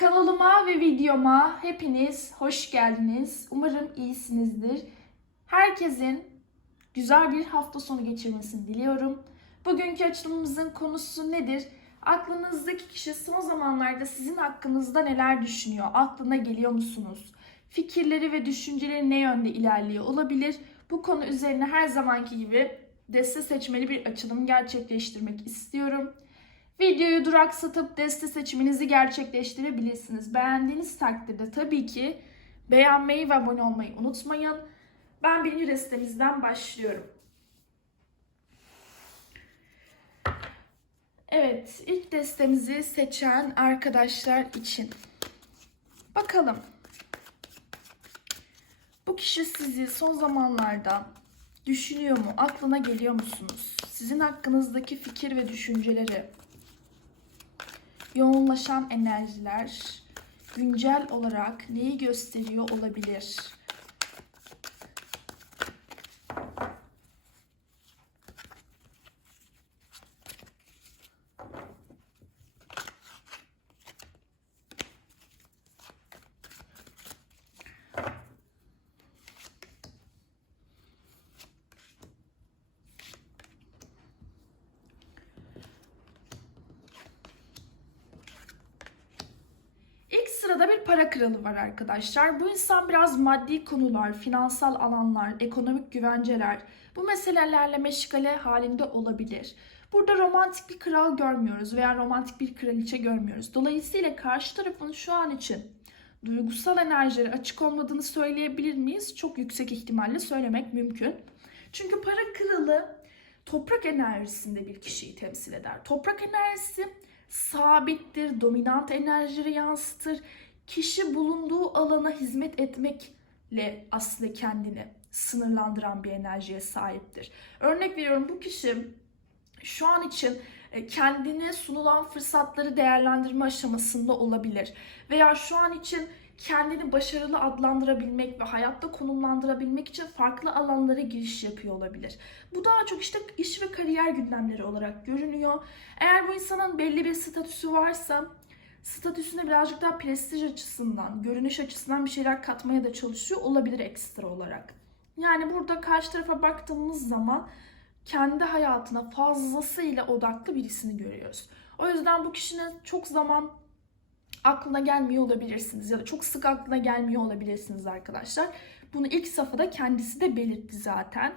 Kanalıma ve videoma hepiniz hoş geldiniz. Umarım iyisinizdir. Herkesin güzel bir hafta sonu geçirmesini diliyorum. Bugünkü açılımımızın konusu nedir? Aklınızdaki kişi son zamanlarda sizin hakkınızda neler düşünüyor? Aklına geliyor musunuz? Fikirleri ve düşünceleri ne yönde ilerliyor olabilir? Bu konu üzerine her zamanki gibi deste seçmeli bir açılım gerçekleştirmek istiyorum. Videoyu duraksatıp deste seçiminizi gerçekleştirebilirsiniz. Beğendiğiniz takdirde tabii ki beğenmeyi ve abone olmayı unutmayın. Ben birinci destemizden başlıyorum. Evet, ilk destemizi seçen arkadaşlar için. Bakalım. Bu kişi sizi son zamanlarda düşünüyor mu? Aklına geliyor musunuz? Sizin hakkınızdaki fikir ve düşünceleri, yoğunlaşan enerjiler güncel olarak neyi gösteriyor olabilir? İlk sırada bir para kralı var arkadaşlar. Bu insan biraz maddi konular, finansal alanlar, ekonomik güvenceler bu meselelerle meşgale halinde olabilir. Burada romantik bir kral görmüyoruz veya romantik bir kraliçe görmüyoruz. Dolayısıyla karşı tarafın şu an için duygusal enerjileri açık olmadığını söyleyebilir miyiz? Çok yüksek ihtimalle söylemek mümkün. Çünkü para kralı toprak enerjisinde bir kişiyi temsil eder. Toprak enerjisi sabittir, dominant enerjileri yansıtır. Kişi bulunduğu alana hizmet etmekle aslında kendini sınırlandıran bir enerjiye sahiptir. Örnek veriyorum bu kişi şu an için e, kendine sunulan fırsatları değerlendirme aşamasında olabilir. Veya şu an için kendini başarılı adlandırabilmek ve hayatta konumlandırabilmek için farklı alanlara giriş yapıyor olabilir. Bu daha çok işte iş ve kariyer gündemleri olarak görünüyor. Eğer bu insanın belli bir statüsü varsa statüsüne birazcık daha prestij açısından, görünüş açısından bir şeyler katmaya da çalışıyor olabilir ekstra olarak. Yani burada karşı tarafa baktığımız zaman kendi hayatına fazlasıyla odaklı birisini görüyoruz. O yüzden bu kişinin çok zaman aklına gelmiyor olabilirsiniz ya da çok sık aklına gelmiyor olabilirsiniz arkadaşlar. Bunu ilk safhada kendisi de belirtti zaten.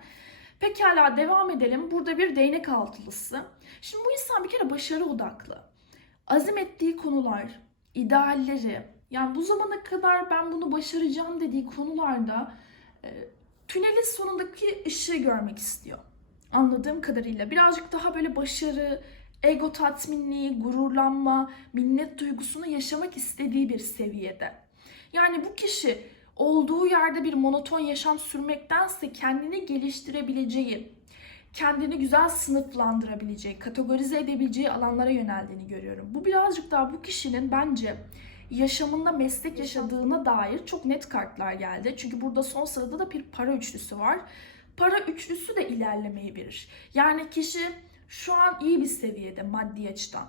Pekala devam edelim. Burada bir değnek altılısı. Şimdi bu insan bir kere başarı odaklı. Azim ettiği konular, idealleri, yani bu zamana kadar ben bunu başaracağım dediği konularda e, tünelin sonundaki ışığı görmek istiyor. Anladığım kadarıyla birazcık daha böyle başarı, ego tatminliği, gururlanma, minnet duygusunu yaşamak istediği bir seviyede. Yani bu kişi olduğu yerde bir monoton yaşam sürmektense kendini geliştirebileceği, kendini güzel sınıflandırabileceği, kategorize edebileceği alanlara yöneldiğini görüyorum. Bu birazcık daha bu kişinin bence yaşamında meslek yaşadığına dair çok net kartlar geldi. Çünkü burada son sırada da bir para üçlüsü var. Para üçlüsü de ilerlemeyi verir. Yani kişi şu an iyi bir seviyede maddi açıdan.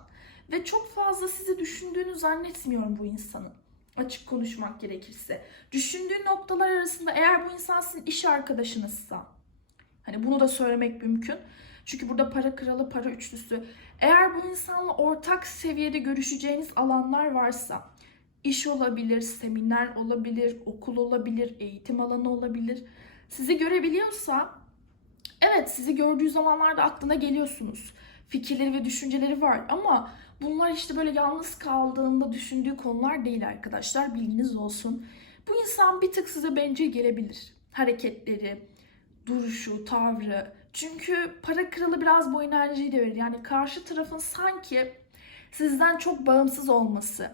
Ve çok fazla sizi düşündüğünü zannetmiyorum bu insanın. Açık konuşmak gerekirse. Düşündüğü noktalar arasında eğer bu insan sizin iş arkadaşınızsa, hani bunu da söylemek mümkün. Çünkü burada para kralı, para üçlüsü. Eğer bu insanla ortak seviyede görüşeceğiniz alanlar varsa, iş olabilir, seminer olabilir, okul olabilir, eğitim alanı olabilir. Sizi görebiliyorsa Evet sizi gördüğü zamanlarda aklına geliyorsunuz. Fikirleri ve düşünceleri var ama bunlar işte böyle yalnız kaldığında düşündüğü konular değil arkadaşlar. Bilginiz olsun. Bu insan bir tık size bence gelebilir. Hareketleri, duruşu, tavrı. Çünkü para kralı biraz bu enerjiyi de verir. Yani karşı tarafın sanki sizden çok bağımsız olması,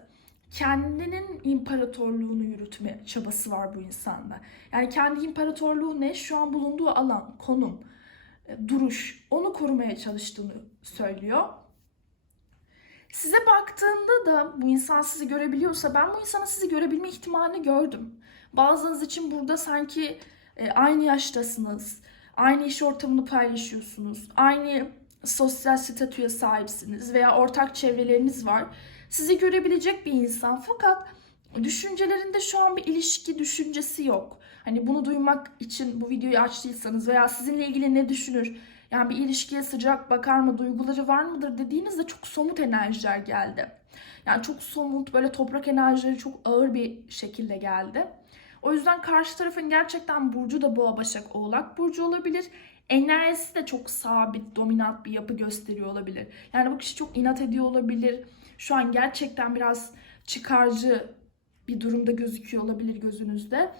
kendinin imparatorluğunu yürütme çabası var bu insanda. Yani kendi imparatorluğu ne? Şu an bulunduğu alan, konum, e, duruş, onu korumaya çalıştığını söylüyor. Size baktığında da bu insan sizi görebiliyorsa ben bu insanın sizi görebilme ihtimalini gördüm. Bazılarınız için burada sanki e, aynı yaştasınız, aynı iş ortamını paylaşıyorsunuz, aynı sosyal statüye sahipsiniz veya ortak çevreleriniz var. Sizi görebilecek bir insan fakat düşüncelerinde şu an bir ilişki düşüncesi yok. Hani bunu duymak için bu videoyu açtıysanız veya sizinle ilgili ne düşünür? Yani bir ilişkiye sıcak bakar mı, duyguları var mıdır dediğinizde çok somut enerjiler geldi. Yani çok somut, böyle toprak enerjileri çok ağır bir şekilde geldi. O yüzden karşı tarafın gerçekten burcu da boğa başak oğlak burcu olabilir. Enerjisi de çok sabit, dominant bir yapı gösteriyor olabilir. Yani bu kişi çok inat ediyor olabilir. Şu an gerçekten biraz çıkarcı bir durumda gözüküyor olabilir gözünüzde.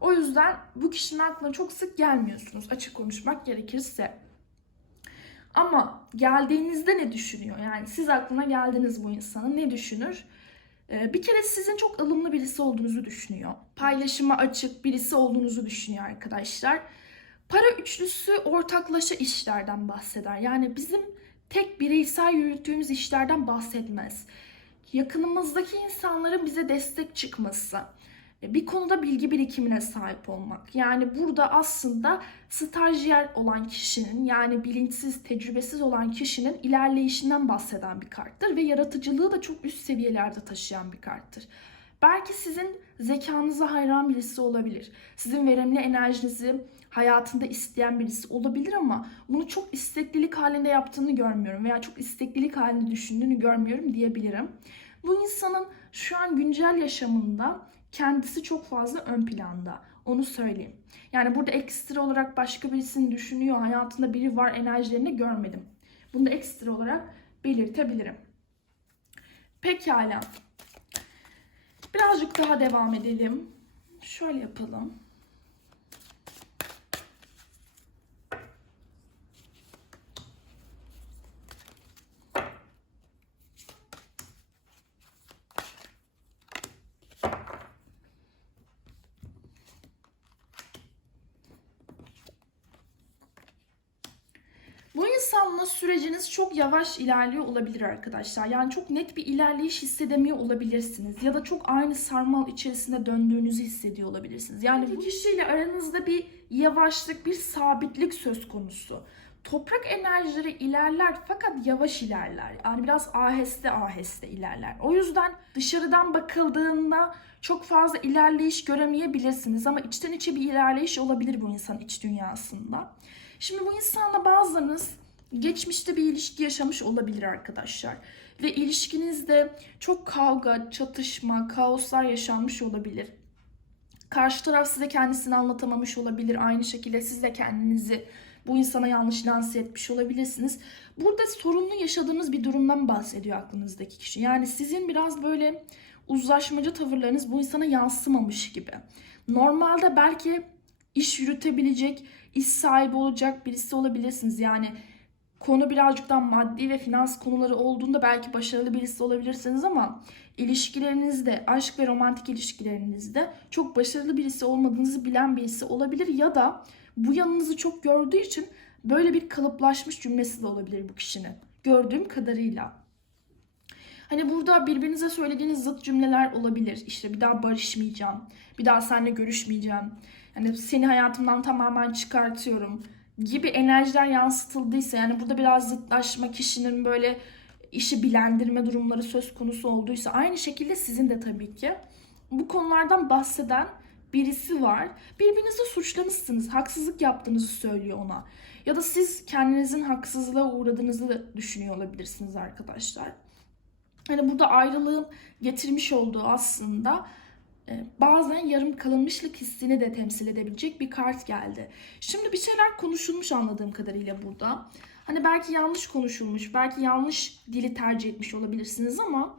O yüzden bu kişinin aklına çok sık gelmiyorsunuz açık konuşmak gerekirse. Ama geldiğinizde ne düşünüyor? Yani siz aklına geldiniz bu insanın ne düşünür? Ee, Bir kere sizin çok ılımlı birisi olduğunuzu düşünüyor. Paylaşıma açık birisi olduğunuzu düşünüyor arkadaşlar. Para üçlüsü ortaklaşa işlerden bahseder. Yani bizim tek bireysel yürüttüğümüz işlerden bahsetmez. Yakınımızdaki insanların bize destek çıkması, bir konuda bilgi birikimine sahip olmak. Yani burada aslında stajyer olan kişinin yani bilinçsiz, tecrübesiz olan kişinin ilerleyişinden bahseden bir karttır ve yaratıcılığı da çok üst seviyelerde taşıyan bir karttır. Belki sizin zekanıza hayran birisi olabilir. Sizin verimli enerjinizi hayatında isteyen birisi olabilir ama bunu çok isteklilik halinde yaptığını görmüyorum veya çok isteklilik halinde düşündüğünü görmüyorum diyebilirim. Bu insanın şu an güncel yaşamında kendisi çok fazla ön planda. Onu söyleyeyim. Yani burada ekstra olarak başka birisini düşünüyor, hayatında biri var enerjilerini görmedim. Bunu da ekstra olarak belirtebilirim. Pekala. Birazcık daha devam edelim. Şöyle yapalım. Bu insanla süreciniz çok yavaş ilerliyor olabilir arkadaşlar. Yani çok net bir ilerleyiş hissedemiyor olabilirsiniz. Ya da çok aynı sarmal içerisinde döndüğünüzü hissediyor olabilirsiniz. Yani bu kişiyle aranızda bir yavaşlık, bir sabitlik söz konusu. Toprak enerjileri ilerler fakat yavaş ilerler. Yani biraz aheste aheste ilerler. O yüzden dışarıdan bakıldığında çok fazla ilerleyiş göremeyebilirsiniz ama içten içe bir ilerleyiş olabilir bu insan iç dünyasında. Şimdi bu insanla bazılarınız geçmişte bir ilişki yaşamış olabilir arkadaşlar. Ve ilişkinizde çok kavga, çatışma, kaoslar yaşanmış olabilir. Karşı taraf size kendisini anlatamamış olabilir. Aynı şekilde siz de kendinizi bu insana yanlış lanse etmiş olabilirsiniz. Burada sorunlu yaşadığınız bir durumdan bahsediyor aklınızdaki kişi. Yani sizin biraz böyle uzlaşmacı tavırlarınız bu insana yansımamış gibi. Normalde belki iş yürütebilecek, iş sahibi olacak birisi olabilirsiniz. Yani konu birazcık daha maddi ve finans konuları olduğunda belki başarılı birisi olabilirsiniz ama ilişkilerinizde, aşk ve romantik ilişkilerinizde çok başarılı birisi olmadığınızı bilen birisi olabilir ya da bu yanınızı çok gördüğü için böyle bir kalıplaşmış cümlesi de olabilir bu kişinin. Gördüğüm kadarıyla. Hani burada birbirinize söylediğiniz zıt cümleler olabilir. İşte bir daha barışmayacağım, bir daha seninle görüşmeyeceğim. Hani seni hayatımdan tamamen çıkartıyorum gibi enerjiler yansıtıldıysa yani burada biraz zıtlaşma kişinin böyle işi bilendirme durumları söz konusu olduysa aynı şekilde sizin de tabii ki bu konulardan bahseden birisi var. Birbirinizi suçlamışsınız, haksızlık yaptığınızı söylüyor ona. Ya da siz kendinizin haksızlığa uğradığınızı düşünüyor olabilirsiniz arkadaşlar. Hani burada ayrılığın getirmiş olduğu aslında bazen yarım kalınmışlık hissini de temsil edebilecek bir kart geldi. Şimdi bir şeyler konuşulmuş anladığım kadarıyla burada. Hani belki yanlış konuşulmuş, belki yanlış dili tercih etmiş olabilirsiniz ama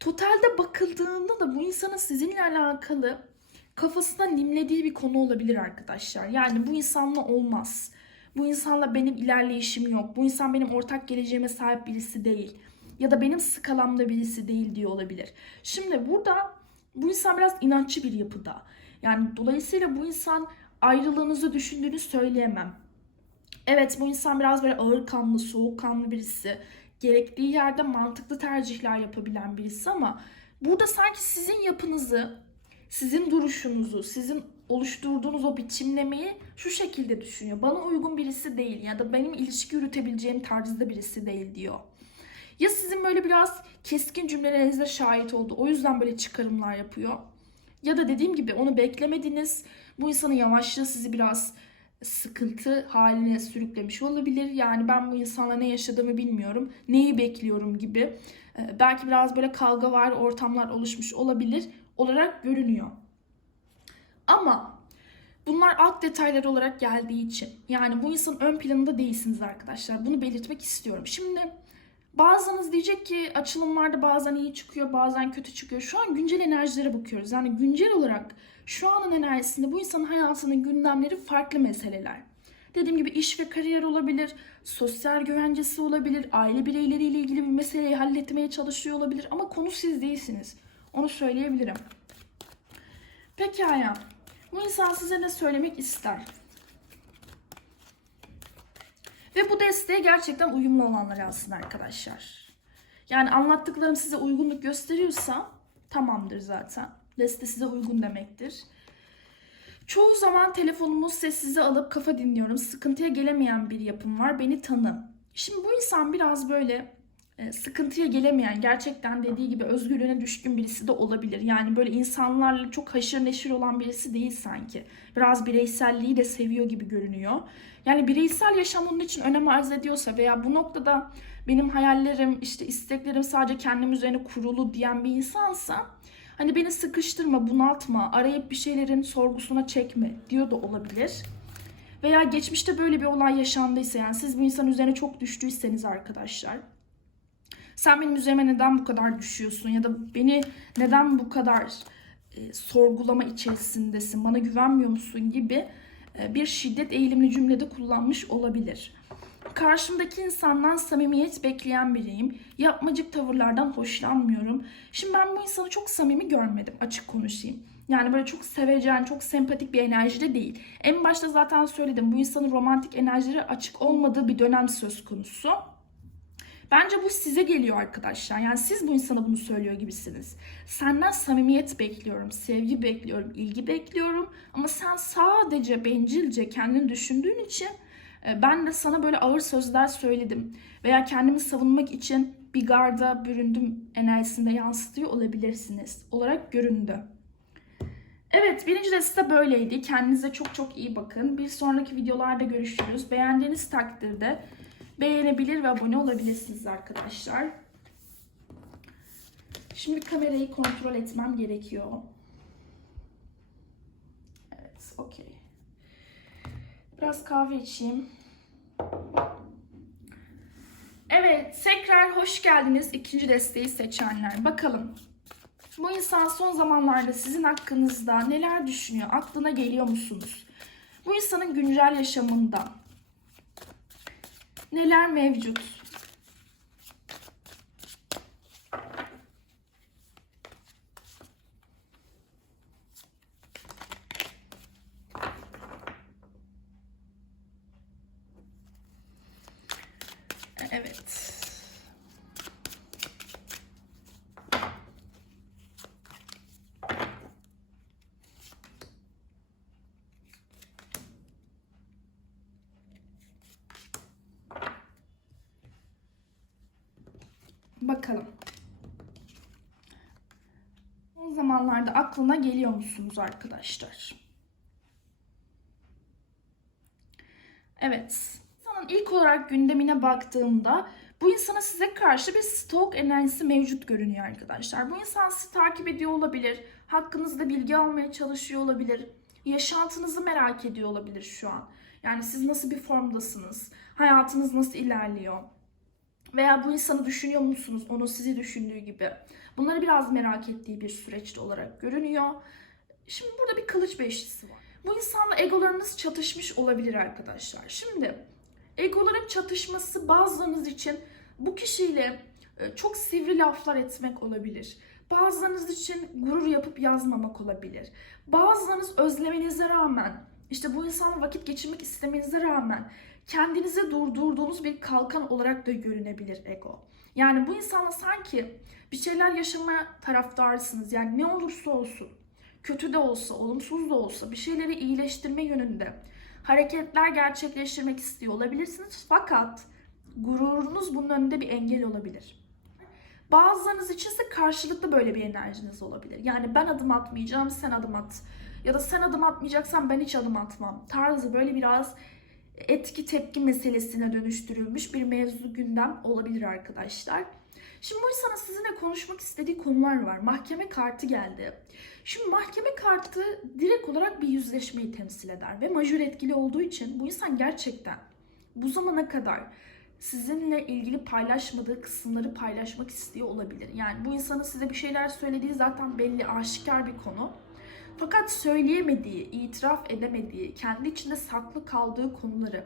totalde bakıldığında da bu insanın sizinle alakalı kafasında nimlediği bir konu olabilir arkadaşlar. Yani bu insanla olmaz. Bu insanla benim ilerleyişim yok. Bu insan benim ortak geleceğime sahip birisi değil. Ya da benim skalamda birisi değil diyor olabilir. Şimdi burada bu insan biraz inanççı bir yapıda. Yani dolayısıyla bu insan ayrılığınızı düşündüğünü söyleyemem. Evet bu insan biraz böyle ağır kanlı, soğuk kanlı birisi. Gerektiği yerde mantıklı tercihler yapabilen birisi ama burada sanki sizin yapınızı, sizin duruşunuzu, sizin oluşturduğunuz o biçimlemeyi şu şekilde düşünüyor. Bana uygun birisi değil ya da benim ilişki yürütebileceğim tarzda birisi değil diyor. Ya sizin böyle biraz keskin cümlelerinize şahit oldu. O yüzden böyle çıkarımlar yapıyor. Ya da dediğim gibi onu beklemediniz. Bu insanın yavaşlığı sizi biraz sıkıntı haline sürüklemiş olabilir. Yani ben bu insanla ne yaşadığımı bilmiyorum. Neyi bekliyorum gibi. Ee, belki biraz böyle kavga var, ortamlar oluşmuş olabilir olarak görünüyor. Ama bunlar alt detaylar olarak geldiği için yani bu insanın ön planında değilsiniz arkadaşlar. Bunu belirtmek istiyorum. Şimdi bazınız diyecek ki açılımlarda bazen iyi çıkıyor, bazen kötü çıkıyor. Şu an güncel enerjilere bakıyoruz. Yani güncel olarak şu anın enerjisinde bu insanın hayatının gündemleri farklı meseleler. Dediğim gibi iş ve kariyer olabilir, sosyal güvencesi olabilir, aile bireyleriyle ilgili bir meseleyi halletmeye çalışıyor olabilir ama konu siz değilsiniz. Onu söyleyebilirim. Pekala. Bu insan size ne söylemek ister? Ve bu desteğe gerçekten uyumlu olanlar aslında arkadaşlar. Yani anlattıklarım size uygunluk gösteriyorsa tamamdır zaten. Deste size uygun demektir. Çoğu zaman telefonumu sessize alıp kafa dinliyorum. Sıkıntıya gelemeyen bir yapım var. Beni tanı. Şimdi bu insan biraz böyle sıkıntıya gelemeyen, gerçekten dediği gibi özgürlüğüne düşkün birisi de olabilir. Yani böyle insanlarla çok haşır neşir olan birisi değil sanki. Biraz bireyselliği de seviyor gibi görünüyor. Yani bireysel yaşam onun için önem arz ediyorsa veya bu noktada benim hayallerim, işte isteklerim sadece kendim üzerine kurulu diyen bir insansa hani beni sıkıştırma, bunaltma, arayıp bir şeylerin sorgusuna çekme diyor da olabilir. Veya geçmişte böyle bir olay yaşandıysa yani siz bu insan üzerine çok düştüyseniz arkadaşlar sen benim üzerime neden bu kadar düşüyorsun ya da beni neden bu kadar e, sorgulama içerisindesin, bana güvenmiyor musun gibi e, bir şiddet eğilimli cümlede kullanmış olabilir. Karşımdaki insandan samimiyet bekleyen biriyim. Yapmacık tavırlardan hoşlanmıyorum. Şimdi ben bu insanı çok samimi görmedim açık konuşayım. Yani böyle çok sevecen, çok sempatik bir enerjide değil. En başta zaten söyledim bu insanın romantik enerjileri açık olmadığı bir dönem söz konusu. Bence bu size geliyor arkadaşlar. Yani siz bu insana bunu söylüyor gibisiniz. Senden samimiyet bekliyorum, sevgi bekliyorum, ilgi bekliyorum. Ama sen sadece bencilce kendini düşündüğün için e, ben de sana böyle ağır sözler söyledim. Veya kendimi savunmak için bir garda büründüm enerjisinde yansıtıyor olabilirsiniz. Olarak göründü. Evet birinci deste böyleydi. Kendinize çok çok iyi bakın. Bir sonraki videolarda görüşürüz. Beğendiğiniz takdirde beğenebilir ve abone olabilirsiniz arkadaşlar. Şimdi kamerayı kontrol etmem gerekiyor. Evet, okey. Biraz kahve içeyim. Evet, tekrar hoş geldiniz ikinci desteği seçenler. Bakalım bu insan son zamanlarda sizin hakkınızda neler düşünüyor? Aklına geliyor musunuz? Bu insanın güncel yaşamında neler mevcut? Evet. Bakalım. Son zamanlarda aklına geliyor musunuz arkadaşlar? Evet. İnsanın ilk olarak gündemine baktığımda bu insana size karşı bir stalk enerjisi mevcut görünüyor arkadaşlar. Bu insan sizi takip ediyor olabilir. Hakkınızda bilgi almaya çalışıyor olabilir. Yaşantınızı merak ediyor olabilir şu an. Yani siz nasıl bir formdasınız? Hayatınız nasıl ilerliyor? Veya bu insanı düşünüyor musunuz? Onu sizi düşündüğü gibi. Bunları biraz merak ettiği bir süreçte olarak görünüyor. Şimdi burada bir kılıç beşlisi var. Bu insanla egolarınız çatışmış olabilir arkadaşlar. Şimdi egoların çatışması bazılarınız için bu kişiyle e, çok sivri laflar etmek olabilir. Bazılarınız için gurur yapıp yazmamak olabilir. Bazılarınız özlemenize rağmen işte bu insanla vakit geçirmek istemenize rağmen kendinize durdurduğunuz bir kalkan olarak da görünebilir ego. Yani bu insanla sanki bir şeyler yaşamaya taraftarsınız. Yani ne olursa olsun, kötü de olsa, olumsuz da olsa bir şeyleri iyileştirme yönünde hareketler gerçekleştirmek istiyor olabilirsiniz. Fakat gururunuz bunun önünde bir engel olabilir. Bazılarınız için ise karşılıklı böyle bir enerjiniz olabilir. Yani ben adım atmayacağım, sen adım at. Ya da sen adım atmayacaksan ben hiç adım atmam. Tarzı böyle biraz etki tepki meselesine dönüştürülmüş bir mevzu gündem olabilir arkadaşlar. Şimdi bu insanın sizinle konuşmak istediği konular var. Mahkeme kartı geldi. Şimdi mahkeme kartı direkt olarak bir yüzleşmeyi temsil eder ve majör etkili olduğu için bu insan gerçekten bu zamana kadar sizinle ilgili paylaşmadığı kısımları paylaşmak istiyor olabilir. Yani bu insanın size bir şeyler söylediği zaten belli, aşikar bir konu. Fakat söyleyemediği, itiraf edemediği, kendi içinde saklı kaldığı konuları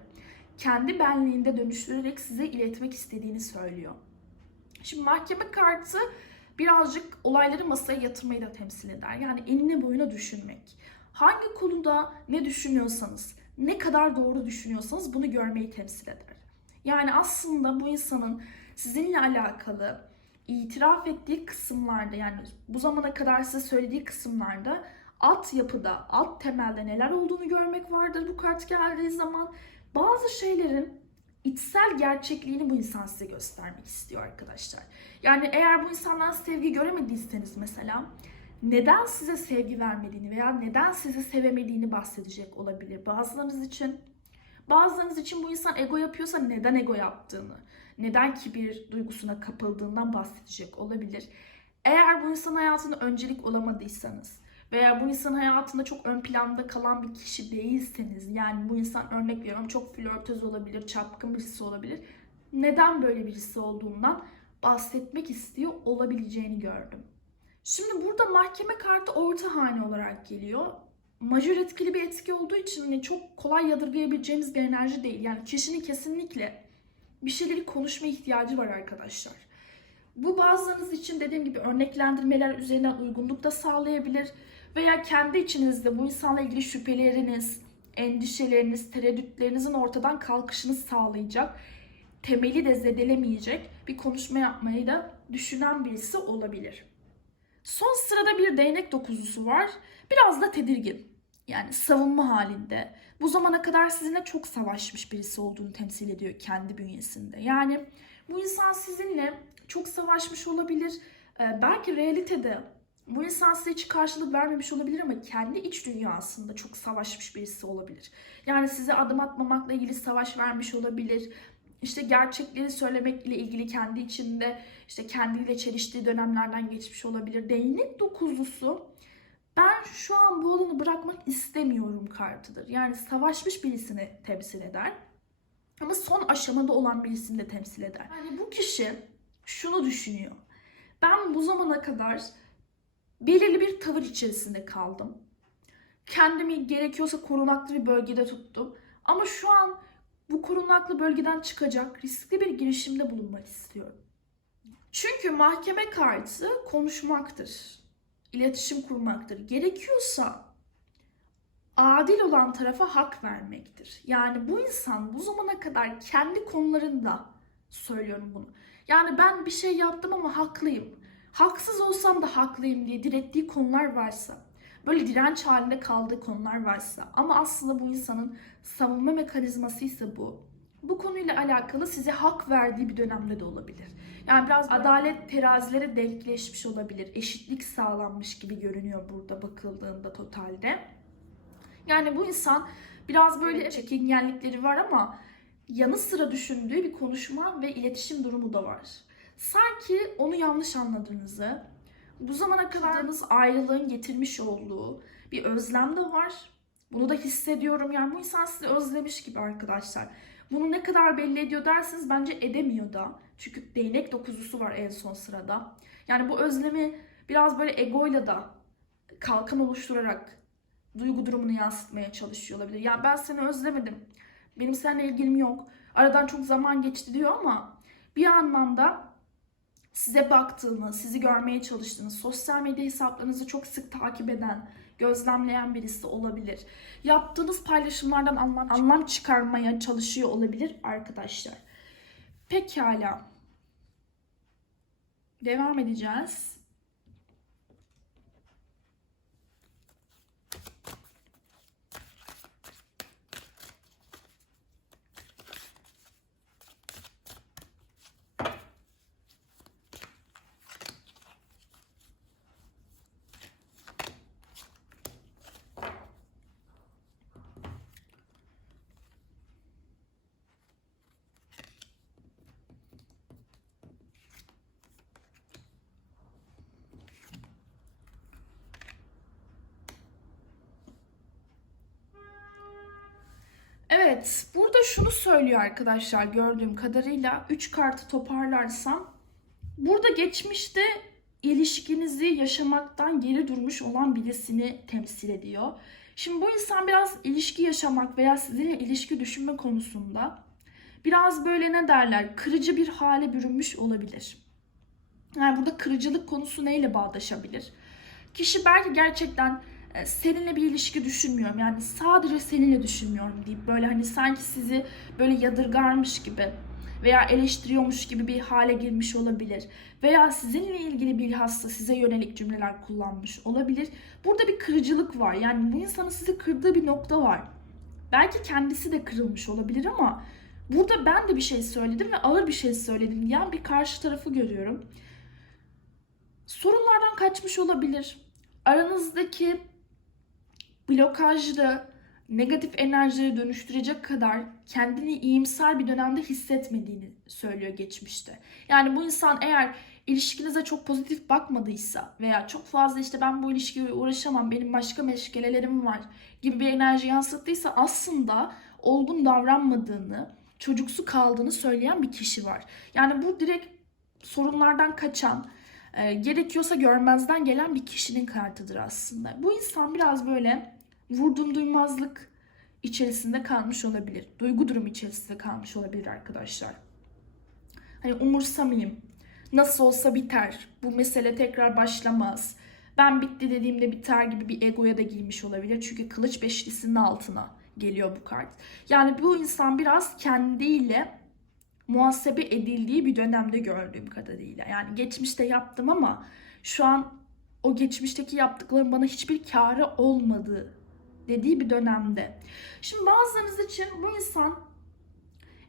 kendi benliğinde dönüştürerek size iletmek istediğini söylüyor. Şimdi mahkeme kartı birazcık olayları masaya yatırmayı da temsil eder. Yani enine boyuna düşünmek. Hangi konuda ne düşünüyorsanız, ne kadar doğru düşünüyorsanız bunu görmeyi temsil eder. Yani aslında bu insanın sizinle alakalı itiraf ettiği kısımlarda yani bu zamana kadar size söylediği kısımlarda alt yapıda, alt temelde neler olduğunu görmek vardır bu kart geldiği zaman. Bazı şeylerin içsel gerçekliğini bu insan size göstermek istiyor arkadaşlar. Yani eğer bu insandan sevgi göremediyseniz mesela neden size sevgi vermediğini veya neden sizi sevemediğini bahsedecek olabilir. Bazılarınız için bazılarınız için bu insan ego yapıyorsa neden ego yaptığını, neden kibir duygusuna kapıldığından bahsedecek olabilir. Eğer bu insan hayatında öncelik olamadıysanız veya bu insan hayatında çok ön planda kalan bir kişi değilseniz yani bu insan örnek veriyorum çok flörtöz olabilir, çapkın birisi olabilir. Neden böyle birisi olduğundan bahsetmek istiyor olabileceğini gördüm. Şimdi burada mahkeme kartı orta hane olarak geliyor. Majör etkili bir etki olduğu için hani çok kolay yadırgayabileceğimiz bir enerji değil. Yani kişinin kesinlikle bir şeyleri konuşma ihtiyacı var arkadaşlar. Bu bazılarınız için dediğim gibi örneklendirmeler üzerinden uygunluk da sağlayabilir. Veya kendi içinizde bu insanla ilgili şüpheleriniz, endişeleriniz, tereddütlerinizin ortadan kalkışını sağlayacak, temeli de zedelemeyecek bir konuşma yapmayı da düşünen birisi olabilir. Son sırada bir değnek dokuzusu var. Biraz da tedirgin. Yani savunma halinde. Bu zamana kadar sizinle çok savaşmış birisi olduğunu temsil ediyor kendi bünyesinde. Yani bu insan sizinle çok savaşmış olabilir. Ee, belki realitede bu insan size hiç karşılık vermemiş olabilir ama kendi iç dünyasında çok savaşmış birisi olabilir. Yani size adım atmamakla ilgili savaş vermiş olabilir. İşte gerçekleri söylemekle ilgili kendi içinde işte kendiyle çeliştiği dönemlerden geçmiş olabilir. Değnek dokuzlusu ben şu an bu alanı bırakmak istemiyorum kartıdır. Yani savaşmış birisini temsil eder. Ama son aşamada olan birisini de temsil eder. Yani bu kişi şunu düşünüyor. Ben bu zamana kadar belirli bir tavır içerisinde kaldım. Kendimi gerekiyorsa korunaklı bir bölgede tuttum. Ama şu an bu korunaklı bölgeden çıkacak riskli bir girişimde bulunmak istiyorum. Çünkü mahkeme kartı konuşmaktır. iletişim kurmaktır. Gerekiyorsa adil olan tarafa hak vermektir. Yani bu insan bu zamana kadar kendi konularında söylüyorum bunu. Yani ben bir şey yaptım ama haklıyım. Haksız olsam da haklıyım diye direttiği konular varsa, böyle direnç halinde kaldığı konular varsa ama aslında bu insanın savunma mekanizması ise bu. Bu konuyla alakalı size hak verdiği bir dönemde de olabilir. Yani biraz adalet terazilere denkleşmiş olabilir. Eşitlik sağlanmış gibi görünüyor burada bakıldığında totalde. Yani bu insan biraz böyle çekingenlikleri var ama yanı sıra düşündüğü bir konuşma ve iletişim durumu da var. Sanki onu yanlış anladığınızı, bu zamana kadarınız ayrılığın getirmiş olduğu bir özlem de var. Bunu da hissediyorum. Yani bu insan sizi özlemiş gibi arkadaşlar. Bunu ne kadar belli ediyor derseniz bence edemiyor da. Çünkü değnek dokuzusu var en son sırada. Yani bu özlemi biraz böyle egoyla da kalkan oluşturarak duygu durumunu yansıtmaya çalışıyor olabilir. Yani ben seni özlemedim. Benim seninle ilgim yok. Aradan çok zaman geçti diyor ama bir anlamda size baktığını, sizi görmeye çalıştığını, sosyal medya hesaplarınızı çok sık takip eden, gözlemleyen birisi olabilir. Yaptığınız paylaşımlardan anlam, anlam çıkarmaya çalışıyor olabilir arkadaşlar. Pekala. Devam edeceğiz. Evet, burada şunu söylüyor arkadaşlar gördüğüm kadarıyla 3 kartı toparlarsam burada geçmişte ilişkinizi yaşamaktan geri durmuş olan birisini temsil ediyor. Şimdi bu insan biraz ilişki yaşamak veya sizinle ilişki düşünme konusunda biraz böyle ne derler kırıcı bir hale bürünmüş olabilir. Yani burada kırıcılık konusu neyle bağdaşabilir? Kişi belki gerçekten seninle bir ilişki düşünmüyorum. Yani sadece seninle düşünmüyorum deyip böyle hani sanki sizi böyle yadırgarmış gibi veya eleştiriyormuş gibi bir hale girmiş olabilir. Veya sizinle ilgili bilhassa size yönelik cümleler kullanmış olabilir. Burada bir kırıcılık var. Yani bu insanın sizi kırdığı bir nokta var. Belki kendisi de kırılmış olabilir ama burada ben de bir şey söyledim ve ağır bir şey söyledim diyen bir karşı tarafı görüyorum. Sorunlardan kaçmış olabilir. Aranızdaki blokajlı, negatif enerjileri dönüştürecek kadar kendini iyimser bir dönemde hissetmediğini söylüyor geçmişte. Yani bu insan eğer ilişkinize çok pozitif bakmadıysa veya çok fazla işte ben bu ilişkiye uğraşamam, benim başka meşgalelerim var gibi bir enerji yansıttıysa aslında olgun davranmadığını, çocuksu kaldığını söyleyen bir kişi var. Yani bu direkt sorunlardan kaçan, e, gerekiyorsa görmezden gelen bir kişinin kartıdır aslında. Bu insan biraz böyle vurdum duymazlık içerisinde kalmış olabilir. Duygu durumu içerisinde kalmış olabilir arkadaşlar. Hani umursamayayım. Nasıl olsa biter. Bu mesele tekrar başlamaz. Ben bitti dediğimde biter gibi bir egoya da girmiş olabilir. Çünkü kılıç beşlisinin altına geliyor bu kart. Yani bu insan biraz kendiyle muhasebe edildiği bir dönemde gördüğüm kadarıyla. Yani geçmişte yaptım ama şu an o geçmişteki yaptıklarım bana hiçbir karı olmadı dediği bir dönemde. Şimdi bazılarınız için bu insan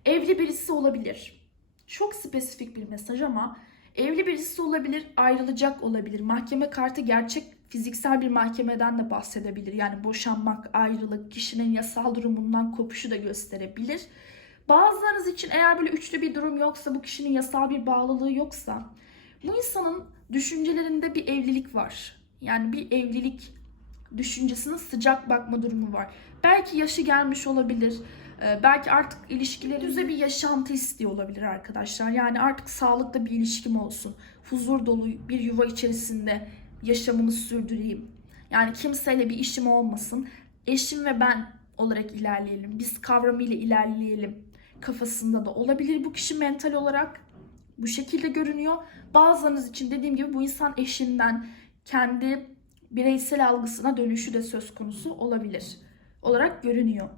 evli birisi olabilir. Çok spesifik bir mesaj ama evli birisi olabilir, ayrılacak olabilir. Mahkeme kartı gerçek fiziksel bir mahkemeden de bahsedebilir. Yani boşanmak, ayrılık, kişinin yasal durumundan kopuşu da gösterebilir. Bazılarınız için eğer böyle üçlü bir durum yoksa, bu kişinin yasal bir bağlılığı yoksa, bu insanın düşüncelerinde bir evlilik var. Yani bir evlilik düşüncesine sıcak bakma durumu var. Belki yaşı gelmiş olabilir. Ee, Belki artık ilişkileri düze bir yaşantı istiyor olabilir arkadaşlar. Yani artık sağlıklı bir ilişkim olsun. Huzur dolu bir yuva içerisinde yaşamımı sürdüreyim. Yani kimseyle bir işim olmasın. Eşim ve ben olarak ilerleyelim. Biz kavramıyla ilerleyelim kafasında da olabilir bu kişi mental olarak. Bu şekilde görünüyor. Bazılarınız için dediğim gibi bu insan eşinden kendi bireysel algısına dönüşü de söz konusu olabilir olarak görünüyor.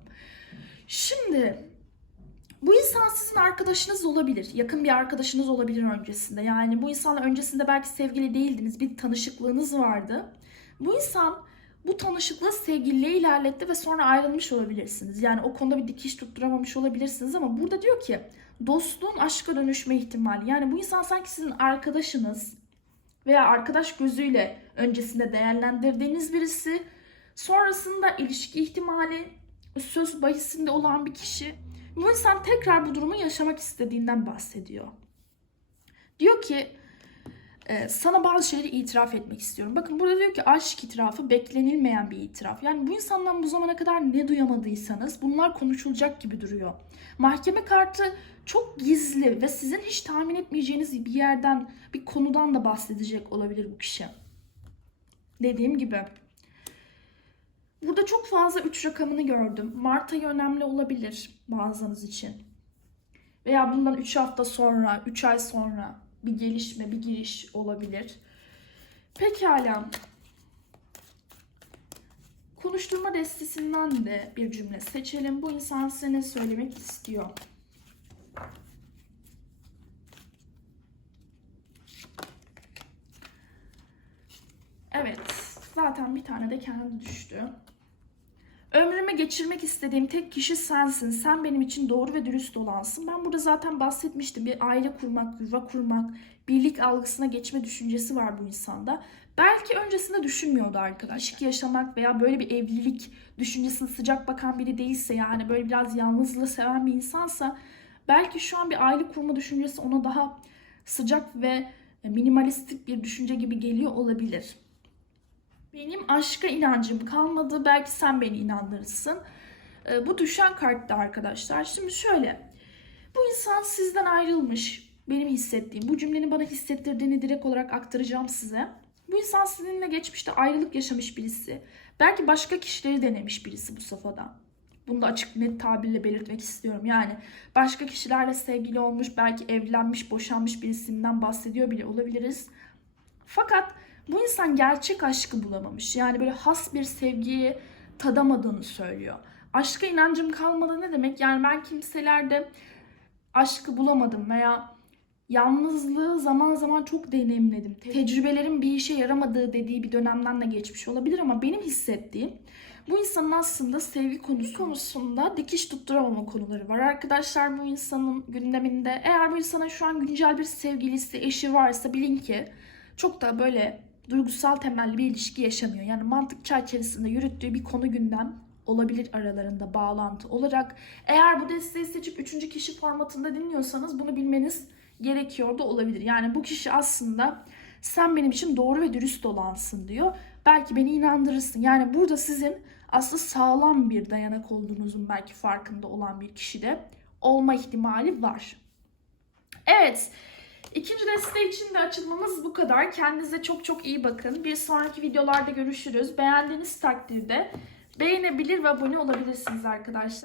Şimdi bu insan sizin arkadaşınız olabilir. Yakın bir arkadaşınız olabilir öncesinde. Yani bu insanla öncesinde belki sevgili değildiniz. Bir tanışıklığınız vardı. Bu insan bu tanışıklığı sevgiliyle ilerletti ve sonra ayrılmış olabilirsiniz. Yani o konuda bir dikiş tutturamamış olabilirsiniz ama burada diyor ki dostluğun aşka dönüşme ihtimali. Yani bu insan sanki sizin arkadaşınız veya arkadaş gözüyle öncesinde değerlendirdiğiniz birisi. Sonrasında ilişki ihtimali söz bahisinde olan bir kişi. Bu insan tekrar bu durumu yaşamak istediğinden bahsediyor. Diyor ki e, sana bazı şeyleri itiraf etmek istiyorum. Bakın burada diyor ki aşk itirafı beklenilmeyen bir itiraf. Yani bu insandan bu zamana kadar ne duyamadıysanız bunlar konuşulacak gibi duruyor. Mahkeme kartı çok gizli ve sizin hiç tahmin etmeyeceğiniz bir yerden, bir konudan da bahsedecek olabilir bu kişi. Dediğim gibi. Burada çok fazla 3 rakamını gördüm. Mart ayı önemli olabilir bazılarınız için. Veya bundan 3 hafta sonra, 3 ay sonra bir gelişme, bir giriş olabilir. Pekala. Konuşturma destesinden de bir cümle seçelim. Bu insan size ne söylemek istiyor? Evet. Zaten bir tane de kendi düştü. Ömrümü geçirmek istediğim tek kişi sensin. Sen benim için doğru ve dürüst olansın. Ben burada zaten bahsetmiştim. Bir aile kurmak, yuva kurmak, birlik algısına geçme düşüncesi var bu insanda. Belki öncesinde düşünmüyordu arkadaş. İlişki yaşamak veya böyle bir evlilik düşüncesine sıcak bakan biri değilse yani böyle biraz yalnızlığı seven bir insansa belki şu an bir aile kurma düşüncesi ona daha sıcak ve minimalistik bir düşünce gibi geliyor olabilir. Benim aşka inancım kalmadı. Belki sen beni inandırırsın. E, bu düşen kartta arkadaşlar. Şimdi şöyle. Bu insan sizden ayrılmış. Benim hissettiğim. Bu cümlenin bana hissettirdiğini direkt olarak aktaracağım size. Bu insan sizinle geçmişte ayrılık yaşamış birisi. Belki başka kişileri denemiş birisi bu safhada. Bunu da açık net tabirle belirtmek istiyorum. Yani başka kişilerle sevgili olmuş, belki evlenmiş, boşanmış birisinden bahsediyor bile olabiliriz. Fakat bu insan gerçek aşkı bulamamış. Yani böyle has bir sevgiyi tadamadığını söylüyor. Aşka inancım kalmadı ne demek? Yani ben kimselerde aşkı bulamadım veya yalnızlığı zaman zaman çok deneyimledim. Tecrübelerin bir işe yaramadığı dediği bir dönemden de geçmiş olabilir ama benim hissettiğim bu insanın aslında sevgi konusu konusunda dikiş tutturamama konuları var. Arkadaşlar bu insanın gündeminde eğer bu insana şu an güncel bir sevgilisi, eşi varsa bilin ki çok da böyle duygusal temelli bir ilişki yaşamıyor. Yani mantık çerçevesinde yürüttüğü bir konu gündem olabilir aralarında bağlantı olarak. Eğer bu desteği seçip üçüncü kişi formatında dinliyorsanız bunu bilmeniz gerekiyor da olabilir. Yani bu kişi aslında sen benim için doğru ve dürüst olansın diyor. Belki beni inandırırsın. Yani burada sizin aslında sağlam bir dayanak olduğunuzun belki farkında olan bir kişi de olma ihtimali var. Evet. İkinci desteği için de açılmamız bu kadar. Kendinize çok çok iyi bakın. Bir sonraki videolarda görüşürüz. Beğendiğiniz takdirde beğenebilir ve abone olabilirsiniz arkadaşlar.